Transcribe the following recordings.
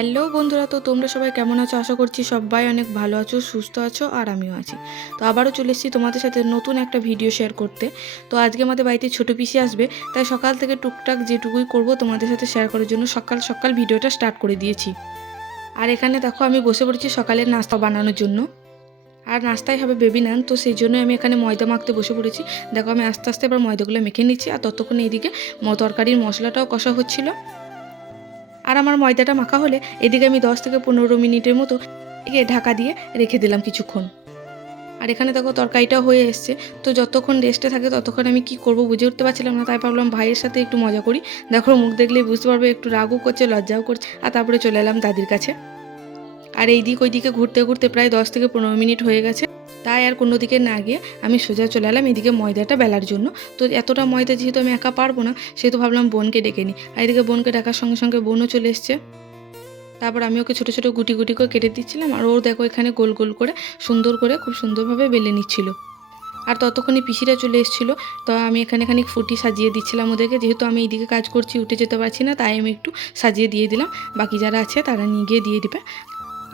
Hello বন্ধুরা, তো তোমরা সবাই কেমন আছো? আশা করছি সবাই অনেক ভালো আছো, সুস্থ আছো, আর আমিও আছি। তো আবারও চলে এসেছি তোমাদের সাথে নতুন একটা ভিডিও শেয়ার করতে। তো আজকে আমাদের বাড়িতে ছোটো পিসি আসবে, তাই সকাল থেকে টুকটাক যেটুকুই করব তোমাদের সাথে শেয়ার করার জন্য সকাল সকাল ভিডিওটা স্টার্ট করে দিয়েছি। আর এখানে দেখো আমি বসে পড়েছি সকালের নাস্তা বানানোর জন্য। আর নাস্তায় হবে বেবি নান, তো সেই জন্য আমি এখানে ময়দা মাখতে বসে পড়েছি। দেখো আমি আস্তে আস্তে এবার ময়দাগুলো মেখে নিচ্ছি, আর ততক্ষণে এদিকে তরকারির মশলাটাও কষা হচ্ছিলো। আর আমার ময়দাটা মাখা হলে এদিকে আমি 10 থেকে 15 মিনিটের মতো এদিকে ঢাকা দিয়ে রেখে দিলাম কিছুক্ষণ। আর এখানে দেখো তরকারিটাও হয়ে এসছে। তো যতক্ষণ রেস্টে থাকে ততক্ষণ আমি কি করব বুঝে উঠতে পারছিলাম না, তাই ভাবলাম ভাইয়ের সাথে একটু মজা করি। দেখো মুখ দেখলেই বুঝতে পারবে একটু রাগও করছে, লজ্জাও করছে। আর তারপরে চলে এলাম দাদির কাছে। আর এই দিক ওই দিকে ঘুরতে ঘুরতে প্রায় 10 থেকে 15 মিনিট হয়ে গেছে। তাই আর কোনো দিকে না গিয়ে আমি সোজা চলে এলাম এদিকে ময়দাটা বেলার জন্য। তো এতটা ময়দা যেহেতু আমি একা পারবো না, সেহেতু ভাবলাম বোনকে ডেকে নিই। আর এদিকে বোনকে ডাকার সঙ্গে সঙ্গে বোনও চলে এসছে। তারপর আমি ওকে ছোটো ছোটো গুটি গুটি করে কেটে দিচ্ছিলাম, আর ও দেখো এখানে গোল গোল করে সুন্দর করে খুব সুন্দরভাবে বেলে নিচ্ছিল। আর ততক্ষণে পিসিরা চলে এসেছিলো। তো আমি এখানে খানিক ফুটি সাজিয়ে দিচ্ছিলাম ওদেরকে, যেহেতু আমি এইদিকে কাজ করছি উঠে যেতে পারছি না, তাই আমি একটু সাজিয়ে দিয়ে দিলাম। বাকি যারা আছে তারা নিয়ে গিয়ে দিয়ে দিবে।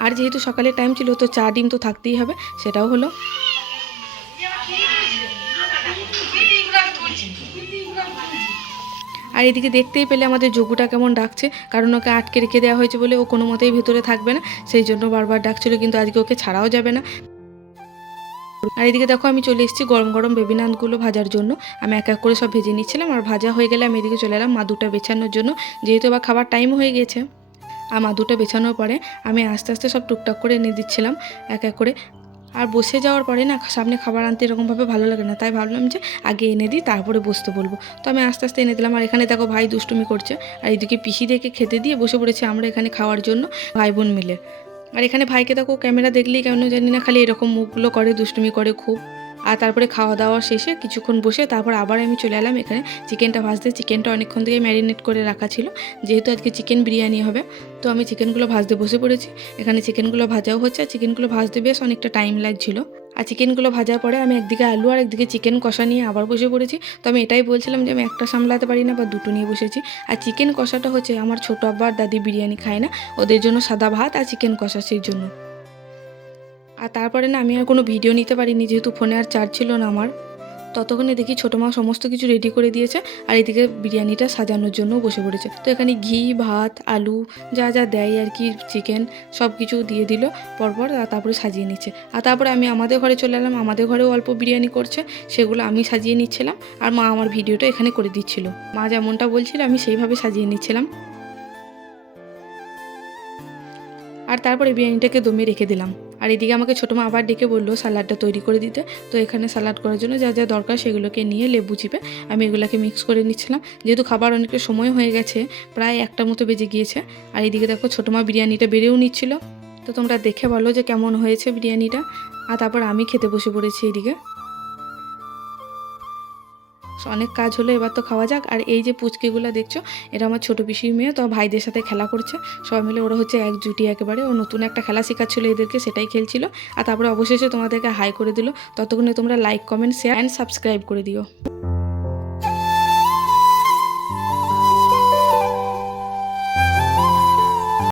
আর যেহেতু সকালে টাইম ছিল, তো চা ডিম তো থাকতেই হবে, সেটাও হলো। আর এদিকে দেখতেই পেলে আমাদের যোগুটা কেমন ডাকছে, কারণ ওকে আটকে রেখে দেওয়া হয়েছে বলে ও কোনো মতেই ভেতরে থাকবে না, সেই জন্য বারবার ডাকছিল। কিন্তু আজকে ওকে ছাড়াও যাবে না। আর এদিকে দেখো আমি চলে এসেছি গরম গরম বেবি নানগুলো ভাজার জন্য। আমি এক এক করে সব ভেজে নিচ্ছিলাম, আর ভাজা হয়ে গেলে আমি এদিকে চলে এলাম মাদুটা বেছানোর জন্য, যেহেতু এবার খাবার টাইম হয়ে গেছে। আর মাদুটা বেছানোর পরে আমি আস্তে আস্তে সব টুকটাক করে এনে দিচ্ছিলাম এক এক করে। আর বসে যাওয়ার পরে না সামনে খাবার আনতে এরকমভাবে ভালো লাগে না, তাই ভাবলাম যে আগে এনে দিই তারপরে বসতে বলবো। তো আমি আস্তে আস্তে এনে দিলাম। আর এখানে দেখো ভাই দুষ্টুমি করছে, আর এদিকে পিসিদেরকে খেতে দিয়ে বসে পড়েছে আমরা এখানে খাওয়ার জন্য ভাই বোন মিলে। আর এখানে ভাইকে দেখো ক্যামেরা দেখলেই কেন জানি না খালি এরকম মুখগুলো করে, দুষ্টুমি করে খুব। আর তারপরে খাওয়া দাওয়া শেষে কিছুক্ষণ বসে তারপর আবার আমি চলে এলাম এখানে চিকেনটা ভাজতে। চিকেনটা অনেকক্ষণ থেকে ম্যারিনেট করে রাখা ছিল, যেহেতু আজকে চিকেন বিরিয়ানি হবে। তো আমি চিকেনগুলো ভাজতে বসে পড়েছি। এখানে চিকেনগুলো ভাজাও হচ্ছে, আর চিকেনগুলো ভাজতে বেশ অনেকটা টাইম লাগছিলো। আর চিকেনগুলো ভাজার পরে আমি একদিকে আলু আর একদিকে চিকেন কষা নিয়ে আবার বসে পড়েছি। তো আমি এটাই বলছিলাম যে আমি একটা সামলাতে পারি না, বা দুটো নিয়ে বসেছি। আর চিকেন কষাটা হচ্ছে আমার ছোটো আব্বা আর দাদি বিরিয়ানি খায় না, ওদের জন্য সাদা ভাত আর চিকেন কষা, সেই জন্য। আর তারপরে না আমি আর কোনো ভিডিও নিতে পারিনি, যেহেতু ফোনে আর চার্জ ছিল না আমার। ততক্ষণে দেখি ছোটো মা সমস্ত কিছু রেডি করে দিয়েছে, আর এদিকে বিরিয়ানিটা সাজানোর জন্যও বসে পড়েছে। তো এখানে ঘি, ভাত, আলু যা যা দেয় আর কি, চিকেন সব কিছু দিয়ে দিল পরপর, আর তারপরে সাজিয়ে নিচ্ছে। আর তারপরে আমি আমাদের ঘরে চলে এলাম। আমাদের ঘরেও অল্প বিরিয়ানি করছে, সেগুলো আমি সাজিয়ে নিচ্ছিলাম। আর মা আমার ভিডিওটা এখানে করে দিচ্ছিল। মা যেমনটা বলছিল আমি সেইভাবে সাজিয়ে নিচ্ছিলাম। আর তারপরে বিরিয়ানিটাকে দমে রেখে দিলাম। আর এদিকে আমাকে ছোটো মা আবার ডেকে বললো স্যালাডটা তৈরি করে দিতে। তো এখানে স্যালাড করার জন্য যা যা দরকার সেগুলোকে নিয়ে লেবু চিপে আমি এগুলোকে মিক্স করে নিচ্ছিলাম, যেহেতু খাবার অনেকটা সময় হয়ে গেছে, প্রায় 1টা মতো বেজে গিয়েছে। আর এদিকে দেখো ছোটো মা বিরিয়ানিটা বেড়েও নিচ্ছিল। তো তোমরা দেখে বলো যে কেমন হয়েছে বিরিয়ানিটা। আর তারপর আমি খেতে বসে পড়েছি এদিকে। অনেক কাজ হলো, এবার তো খাওয়া যাক। আর এই যে পুচকিগুলো দেখছো, এটা আমার ছোটো পিসির মেয়ে, তো ভাইদের সাথে খেলা করছে সবাই মিলে। ওরা হচ্ছে এক জুটি একেবারে। ও নতুন একটা খেলা শেখাচ্ছিলো এদেরকে, সেটাই খেলছিল। আর তারপরে অবশেষে তোমাদেরকে হাই করে দিল। ততক্ষণে তোমরা like, comment, share and subscribe করে দিও।